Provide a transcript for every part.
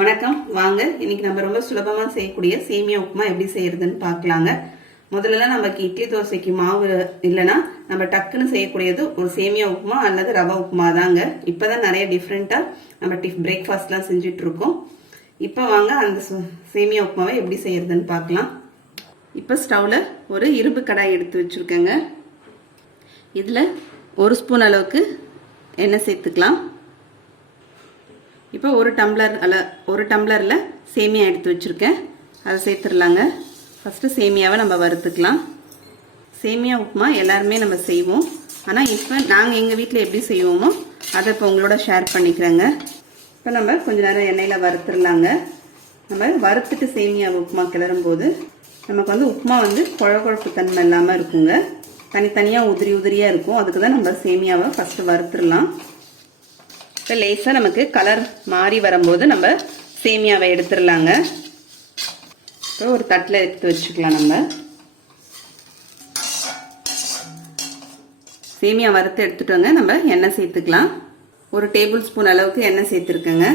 வணக்கம் வாங்க இன்னைக்கு நம்ம ரொம்ப சுலபமா செய்யக்கூடிய சேமியா உப்புமா எப்படி செய்யறதுன்னு பார்க்கலாங்க. முதல்ல நமக்கு இட்லி தோசைக்கு மாவு இல்லைன்னா நம்ம டக்குன்னு செய்யக்கூடியது ஒரு சேமியா உப்புமா அல்லது ரவா உப்புமா தாங்க. இப்பதான் நிறைய டிஃப்ரெண்டா நம்ம பிரேக்ஃபாஸ்ட்லாம் செஞ்சுட்டு இருக்கோம். இப்போ வாங்க அந்த சேமியா உப்புமாவை எப்படி செய்யறதுன்னு பார்க்கலாம். இப்போ ஸ்டவ்ல ஒரு இரும்பு கடாய் எடுத்து வச்சிருக்கேங்க. இதுல 1 ஸ்பூன் அளவுக்கு எண்ணெய் சேர்த்துக்கலாம். இப்போ ஒரு டம்ளரில் சேமியா எடுத்து வச்சுருக்கேன், அதை சேர்த்துடலாங்க. ஃபஸ்ட்டு சேமியாவை நம்ம வறுத்துக்கலாம். சேமியா உப்புமா எல்லாருமே நம்ம செய்வோம், ஆனால் இப்போ நாங்கள் எங்கள் வீட்டில் எப்படி செய்வோமோ அதை இப்போ உங்களோட ஷேர் பண்ணிக்கிறேங்க. இப்போ நம்ம கொஞ்சம் நேரம் எண்ணெயில் வறுத்துடலாங்க. நம்ம வறுத்துட்டு சேமியா உப்புமா கிளறும்போது நமக்கு உப்புமா குழகுழப்பு தன்மை இல்லாமல் இருக்குங்க. தனித்தனியாக உதிரியாக இருக்கும். அதுக்கு தான் நம்ம சேமியாவை ஃபஸ்ட்டு வறுத்துடலாம். இப்போ லேசாக நமக்கு கலர் மாறி வரும்போது நம்ம சேமியாவை எடுத்துடலாங்க. இப்போ ஒரு தட்டில் எடுத்து வச்சுக்கலாம். நம்ம சேமியா வறுத்து எடுத்துட்டோங்க. நம்ம எண்ணெய் சேர்த்துக்கலாம். ஒரு டேபிள் ஸ்பூன் அளவுக்கு எண்ணெய் சேர்த்துருக்கேங்க.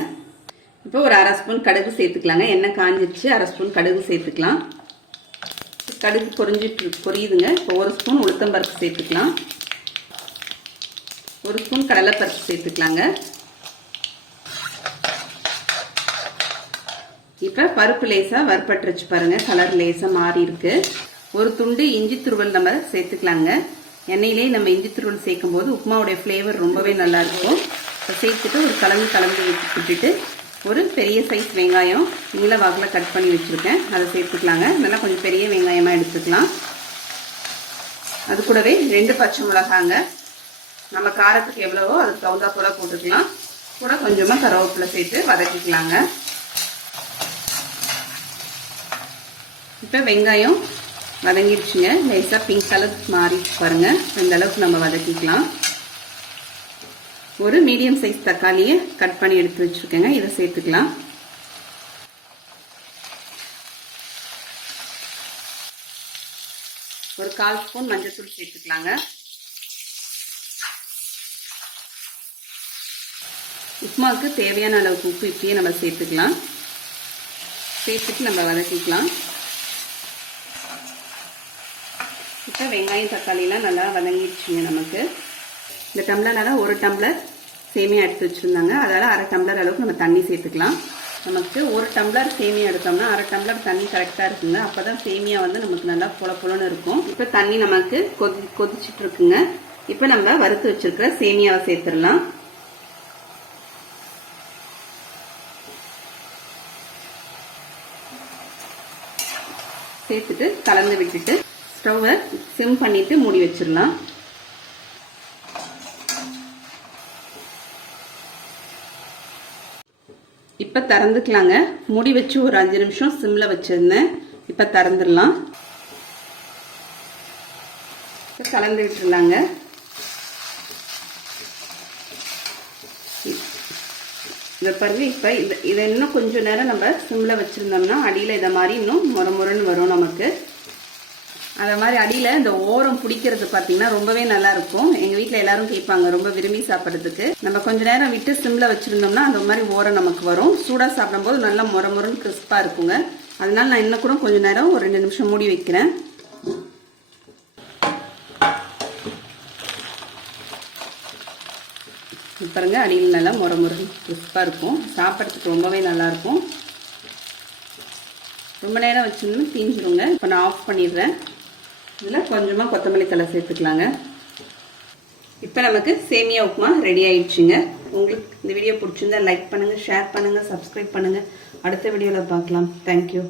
இப்போ ஒரு 1/2 ஸ்பூன் கடுகு சேர்த்துக்கலாங்க. எண்ணெய் காஞ்சிடுச்சு, 1/2 ஸ்பூன் கடுகு சேர்த்துக்கலாம். கடுகு பொரியுதுங்க. இப்போ 1 ஸ்பூன் உளுத்தம்பருப்பு சேர்த்துக்கலாம். 1 ஸ்பூன் கடலைப்பருப்பு சேர்த்துக்கலாங்க. இப்போ பருப்பு லேசாக வறுப்பட்டுருச்சு பாருங்க, கலர் லேசாக மாறி இருக்கு. ஒரு துண்டு இஞ்சி துருவல் நம்ம சேர்த்துக்கலாங்க. எண்ணெயிலே நம்ம இஞ்சி துருவல் சேர்க்கும் போது உப்புமாவுடைய ஃப்ளேவர் ரொம்பவே நல்லா இருக்கும். சேர்த்துட்டு ஒரு கலந்து விட்டுட்டு ஒரு பெரிய சைஸ் வெங்காயம் நீல வாக்கில் கட் பண்ணி வச்சுருக்கேன், அதை சேர்த்துக்கலாங்க. நல்லா கொஞ்சம் பெரிய வெங்காயமாக எடுத்துக்கலாம். அது கூடவே 2 பச்சை மிளகாங்க. நம்ம காரத்துக்கு எவ்வளவோ அதுக்கு தகுந்தா போல போட்டுக்கலாம். கூட கொஞ்சமாக கருவேப்பிலை சேர்த்து வதக்கிக்கலாங்க. இப்போ வெங்காயம் வதங்கிடுச்சுங்க. லேசாக பிங்க் கலர் மாறி பாருங்க. இந்த அளவுக்கு நம்ம வதக்கிக்கலாம். ஒரு மீடியம் சைஸ் தக்காளியை கட் பண்ணி எடுத்து வச்சிருக்கேங்க, இதை சேர்த்துக்கலாம். ஒரு 1/4 ஸ்பூன் மஞ்சள்தூள் சேர்த்துக்கலாங்க. உப்புமாவுக்கு தேவையான அளவுக்கு உப்பு இப்பயே நம்ம சேர்த்துக்கலாம். சேர்த்துட்டு நம்ம வதக்கிக்கலாம். இப்போ வெங்காயம் தக்காளிலாம் நல்லா வதங்கிடுச்சுங்க. நமக்கு இந்த டம்ளரால் 1 டம்ளர் சேமியா எடுத்து வச்சுருந்தாங்க, அதால் 1/2 டம்ளர் அளவுக்கு நம்ம தண்ணி சேர்த்துக்கலாம். நமக்கு 1 டம்ளர் சேமியா எடுத்தோம்னா 1/2 டம்ளர் தண்ணி கரெக்டாக இருக்குங்க. அப்போ தான் சேமியா நமக்கு நல்லா புலன்னு இருக்கும். இப்போ தண்ணி நமக்கு கொதிச்சுட்டு இருக்குங்க. இப்போ நம்ம வறுத்து வச்சிருக்கிற சேமியாவை சேர்த்துடலாம். சேர்த்துட்டு கலந்து விட்டுட்டு ஸ்டவ்வை சிம் பண்ணிட்டு மூடி வச்சிடலாம். இப்போ திறந்துக்கலாங்க. மூடி வச்சு ஒரு 5 நிமிஷம் சிம்ல வச்சிருந்தேன். இப்போ திறந்துடலாம். இப்போ கலந்து விட்டுடலாங்க. இதை பாருங்க. இப்போ இதை இன்னும் கொஞ்சம் நேரம் நம்ம சிம்ல வச்சிருந்தோம்னா அடியில் இதை மாதிரி இன்னும் முறமுறன்னு வரும் நமக்கு. அதை மாதிரி அடியில் இந்த ஓரம் பிடிக்கிறது பார்த்தீங்கன்னா ரொம்பவே நல்லா இருக்கும். எங்கள் வீட்டில் எல்லாரும் கேட்பாங்க, ரொம்ப விரும்பி சாப்பிட்றதுக்கு. நம்ம கொஞ்ச நேரம் விட்டு சிம்ல வச்சிருந்தோம்னா அந்த மாதிரி ஓரம் நமக்கு வரும். சூடாக சாப்பிடும்போது நல்லா முறமுறன்னு கிறிஸ்பாக இருக்குங்க. அதனால நான் இன்னும் கூட கொஞ்ச நேரம் ஒரு 2 நிமிஷம் மூடி வைக்கிறேன். பாருங்க, அடியில் நல்லா முறமுறன்னு கிறிஸ்பாக இருக்கும். சாப்பிட்றதுக்கு ரொம்பவே நல்லா இருக்கும். ரொம்ப நேரம் வச்சிருந்தோம்னா தீஞ்சிருங்க. இப்போ நான் ஆஃப் பண்ணிடுறேன். இதில் கொஞ்சமாக கொத்தமல்லி தழை சேர்த்துக்கலாங்க. இப்போ நமக்கு சேமியா உப்புமா ரெடி ஆயிடுச்சுங்க. உங்களுக்கு இந்த வீடியோ பிடிச்சிருந்தா லைக் பண்ணுங்கள், ஷேர் பண்ணுங்கள், சப்ஸ்கிரைப் பண்ணுங்கள். அடுத்த வீடியோவில் பார்க்கலாம். தேங்க்யூ.